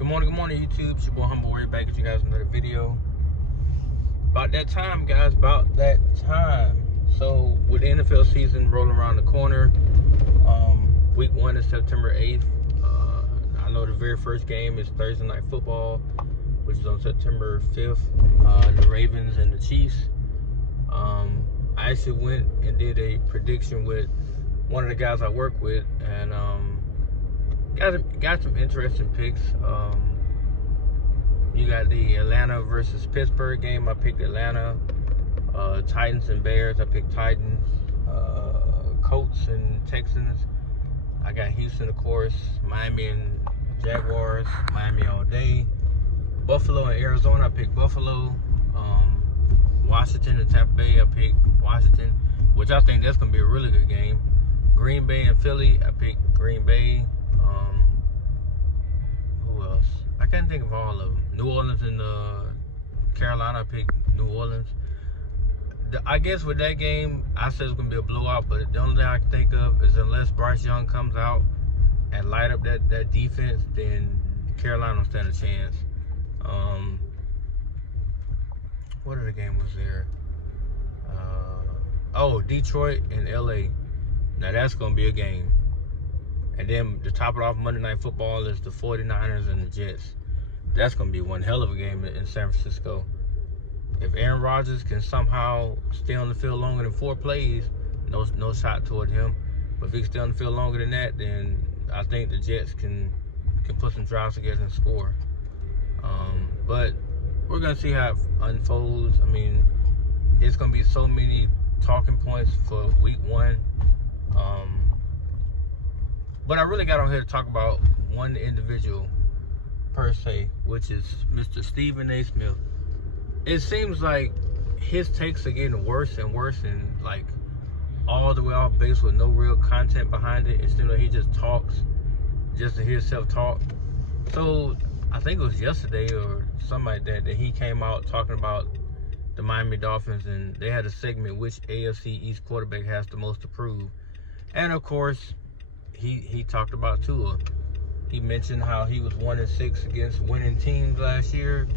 Good morning, YouTube. It's your boy Humble Warrior back at you guys with another video. About that time, guys. About that time. So, with the NFL season rolling around the corner, week 1 is September 8th. I know the very first game is Thursday Night Football, which is on September 5th. The Ravens and the Chiefs. I actually went and did a prediction with one of the guys I work with, and got some interesting picks. You got the Atlanta versus Pittsburgh game. I picked Atlanta. Titans and Bears. I picked Titans. Colts and Texans. I got Houston, of course. Miami and Jaguars. Miami all day. Buffalo and Arizona. I picked Buffalo. Washington and Tampa Bay. I picked Washington, which I think that's gonna be a really good game. Green Bay and Philly. I picked Green Bay. Who else? I can't think of all of them. New Orleans and Carolina. I picked New Orleans. I guess with that game, I said it's going to be a blowout, but the only thing I can think of is unless Bryce Young comes out and light up that defense, then Carolina don't stand a chance. What other game was there? Detroit and LA. Now that's going to be a game. And then to top it off, Monday Night Football is the 49ers and the Jets. That's going to be one hell of a game in San Francisco. If Aaron Rodgers can somehow stay on the field longer than 4 plays, no shot toward him. But if he can stay on the field longer than that, then I think the Jets can put some drives together and score. But we're going to see how it unfolds. I mean, it's going to be so many talking points for week 1. But I really got on here to talk about one individual per se, which is Mr. Stephen A. Smith. It seems like his takes are getting worse and worse, and like all the way off base with no real content behind it. It seems like he just talks just to hear himself talk. So I think it was yesterday or something like that he came out talking about the Miami Dolphins, and they had a segment, which AFC East quarterback has the most to prove. And of course, he talked about Tua. He mentioned how he was 1-6 against winning teams last year,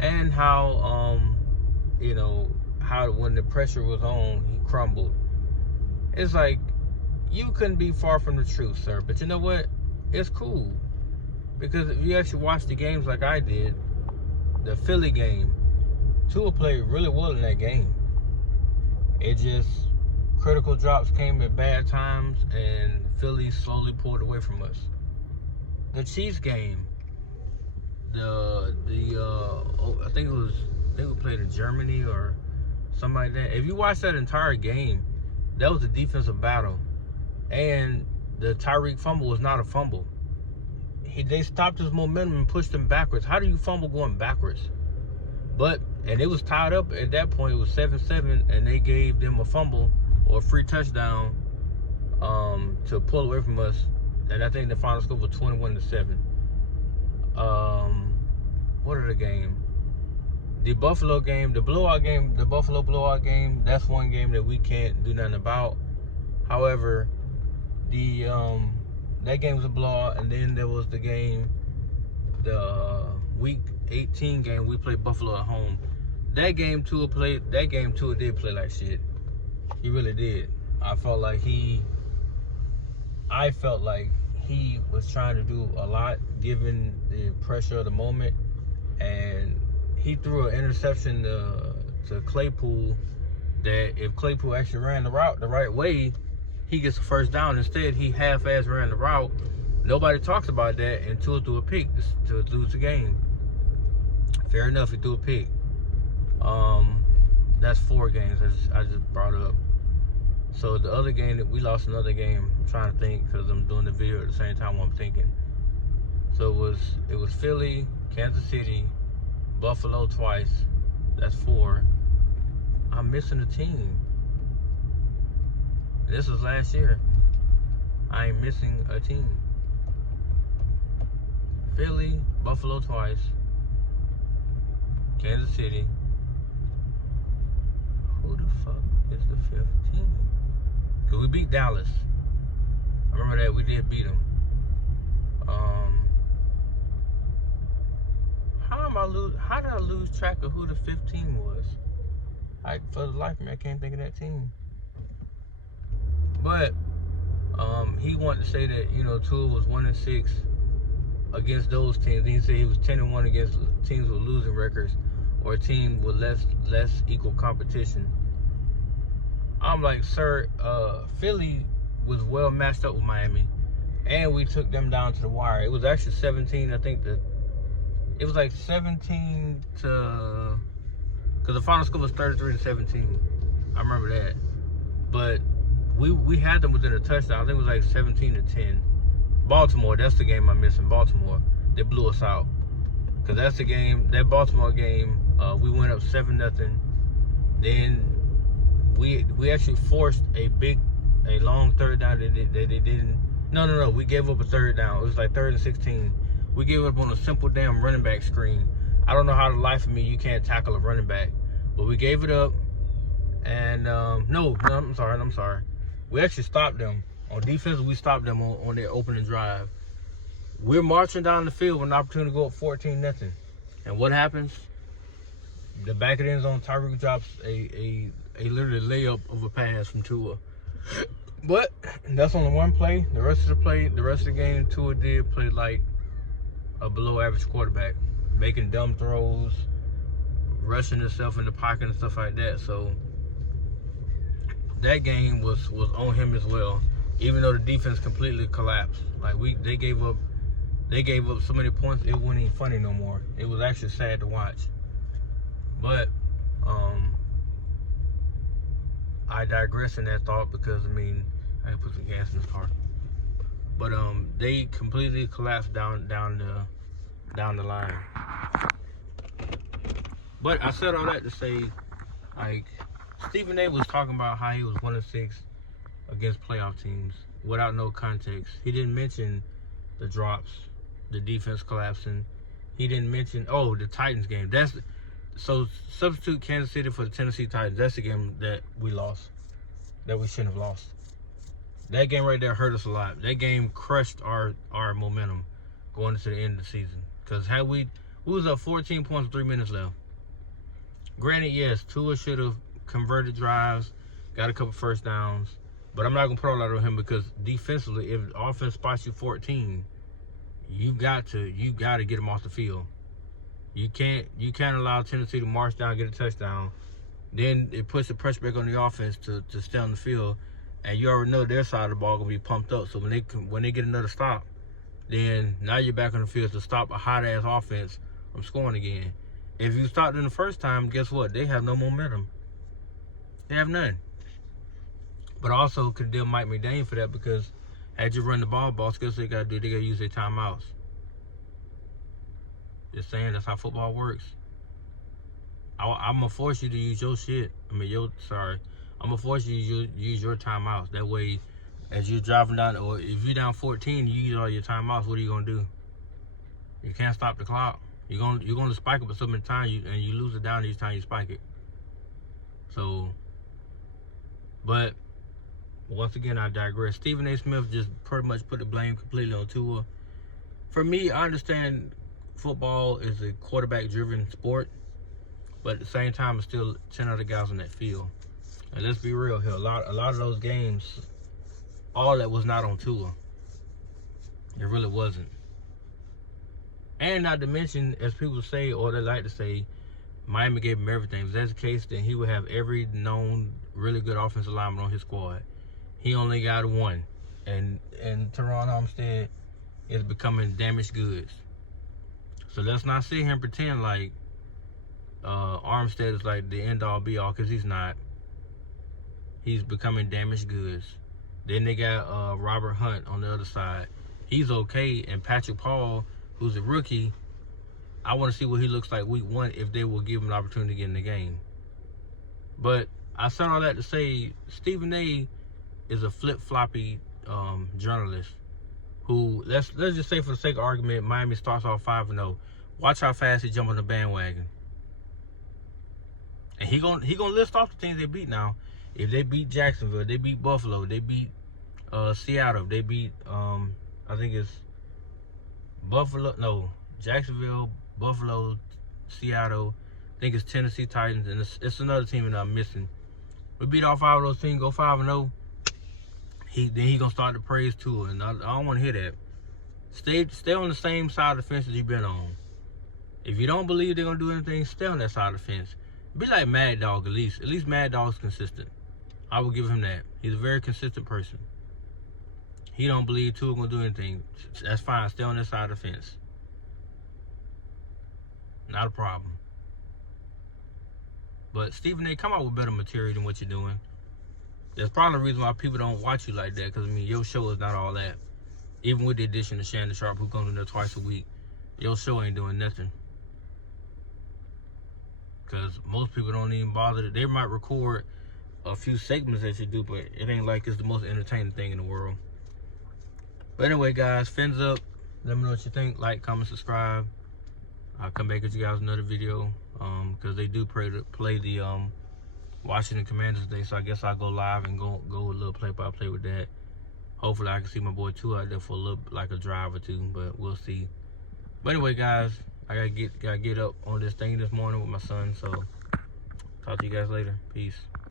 and how how when the pressure was on, he crumbled. It's like, you couldn't be far from the truth, sir. But you know what? It's cool, because if you actually watch the games like I did, the Philly game, Tua played really well in that game. It just, critical drops came at bad times, and Philly slowly pulled away from us. The Chiefs game, I think we played in Germany or something like that. If you watch that entire game, that was a defensive battle, and the Tyreek fumble was not a fumble. They stopped his momentum and pushed him backwards. How do you fumble going backwards? And it was tied up at that point. It was 7-7, and they gave them a fumble or a free touchdown to pull away from us. And I think the final score was 21-7. What are the game? The Buffalo game, the blowout game, the Buffalo blowout game. That's one game that we can't do nothing about. However, that game was a blowout, and then there was the game, the Week 18 game. We played Buffalo at home. That game Tua did play like shit. He really did. I felt like he was trying to do a lot given the pressure of the moment, and he threw an interception to Claypool that if Claypool actually ran the route the right way, he gets a first down. Instead, he half-ass ran the route. Nobody talks about that, and Tua threw a pick to lose the game. Fair enough, he threw a pick. That's 4 games I just brought up. So the other game that we lost, another game. I'm trying to think because I'm doing the video at the same time while I'm thinking. So it was Philly, Kansas City, Buffalo twice. That's 4. I'm missing a team. This was last year. I ain't missing a team. Philly, Buffalo twice, Kansas City. Who the fuck is the 5th team? Because we beat Dallas. I remember that we did beat them. I lose track of who the 5th team was? For the life of me, I can't think of that team. But he wanted to say that, you know, Tua was 1-6 against those teams. He said he was 10-1 against teams with losing records or a team with less equal competition. I'm like, sir, Philly was well matched up with Miami, and we took them down to the wire. It was actually 17. I think it was like 17 to, because the final score was 33-17. I remember that. But we had them within a touchdown. I think it was like 17-10. Baltimore, that's the game I'm missing. Baltimore, they blew us out. Because that's the game, that Baltimore game, we went up 7-0. Then we actually forced a long third down that they didn't. No. We gave up a third down. It was like 3rd and 16. We gave up on a simple damn running back screen. I don't know how the life of me you can't tackle a running back. But we gave it up. And, no, I'm sorry. We actually stopped them. On defense, we stopped them on their opening drive. We're marching down the field with an opportunity to go up 14-0. And what happens? The back of the end zone, Tyreek drops a literally layup of a pass from Tua. But that's only one play. The rest of the game, Tua did play like a below average quarterback, making dumb throws, rushing himself in the pocket and stuff like that. So that game was on him as well. Even though the defense completely collapsed, like they gave up so many points, it wasn't even funny no more. It was actually sad to watch. But I digress in that thought because I had to put some gas in this car. But they completely collapsed down the line. But I said all that to say, like, Stephen A was talking about how he was 1-6 against playoff teams without no context. He didn't mention the drops, the defense collapsing. He didn't mention the Titans game. So substitute Kansas City for the Tennessee Titans. That's the game that we lost, that we shouldn't have lost. That game right there hurt us a lot. That game crushed our momentum going into the end of the season. Because had we was up 14 points with 3 minutes left. Granted, yes, Tua should have converted drives, got a couple first downs, but I'm not gonna put all that on him because defensively, if the offense spots you 14, you got to get him off the field. You can't allow Tennessee to march down, get a touchdown. Then it puts the pressure back on the offense to stay on the field, and you already know their side of the ball gonna be pumped up. So when they get another stop, then now you're back on the field to stop a hot ass offense from scoring again. If you stopped them the first time, guess what? They have no momentum. They have none. But also condemn Mike McDaniel for that because as you run the ball, guess what they gotta do? They gotta use their timeouts. Just saying, that's how football works. I'm gonna force you to use your shit. I'm gonna force you to use your timeouts. That way, as you're driving down, or if you're down 14, you use all your timeouts. What are you gonna do? You can't stop the clock. You're gonna spike it so many times, and you lose it down each time you spike it. So, but once again, I digress. Stephen A. Smith just pretty much put the blame completely on Tua. For me, I understand football is a quarterback-driven sport, but at the same time, it's still 10 other guys on that field. And let's be real here, a lot of those games, all that was not on Tua. It really wasn't. And not to mention, as people say, or they like to say, Miami gave him everything. If that's the case, then he would have every known really good offensive lineman on his squad. He only got one. And Teron Armstead is becoming damaged goods. So let's not sit here and pretend like Armstead is like the end-all be-all, because he's not. He's becoming damaged goods. Then they got Robert Hunt on the other side. He's okay. And Patrick Paul, who's a rookie, I want to see what he looks like week 1 if they will give him an opportunity to get in the game. But I said all that to say Stephen A. is a flip-floppy journalist who, let's just say for the sake of argument, Miami starts off 5-0. Watch how fast he jump on the bandwagon. And he gonna list off the teams they beat now. If they beat Jacksonville, they beat Buffalo, they beat Seattle, they beat I think it's Jacksonville, Buffalo, Seattle. I think it's Tennessee Titans, and it's another team that I'm missing. We beat all 5 of those teams, go 5-0. Then he gonna start the praise tour, and I don't want to hear that. Stay on the same side of the fence that you've been on. If you don't believe they're gonna do anything, stay on that side of the fence. Be like Mad Dog at least. At least Mad Dog's consistent. I will give him that. He's a very consistent person. He don't believe Tua gonna do anything. That's fine. Stay on that side of the fence. Not a problem. But Stephen A., come out with better material than what you're doing. There's probably a reason why people don't watch you like that, because, I mean, your show is not all that. Even with the addition of Shannon Sharp, who comes in there twice a week, your show ain't doing nothing. Because most people don't even bother. They might record a few segments that you do, but it ain't like it's the most entertaining thing in the world. But anyway, guys, fins up. Let me know what you think. Like, comment, subscribe. I'll come back with you guys another video, because they do play the Washington Commanders today, so I guess I'll go live and go a little play-by-play with that. Hopefully I can see my boy Tua out there for a little, like a drive or two, but we'll see. But anyway, guys, I gotta get up on this thing this morning with my son, so talk to you guys later. Peace.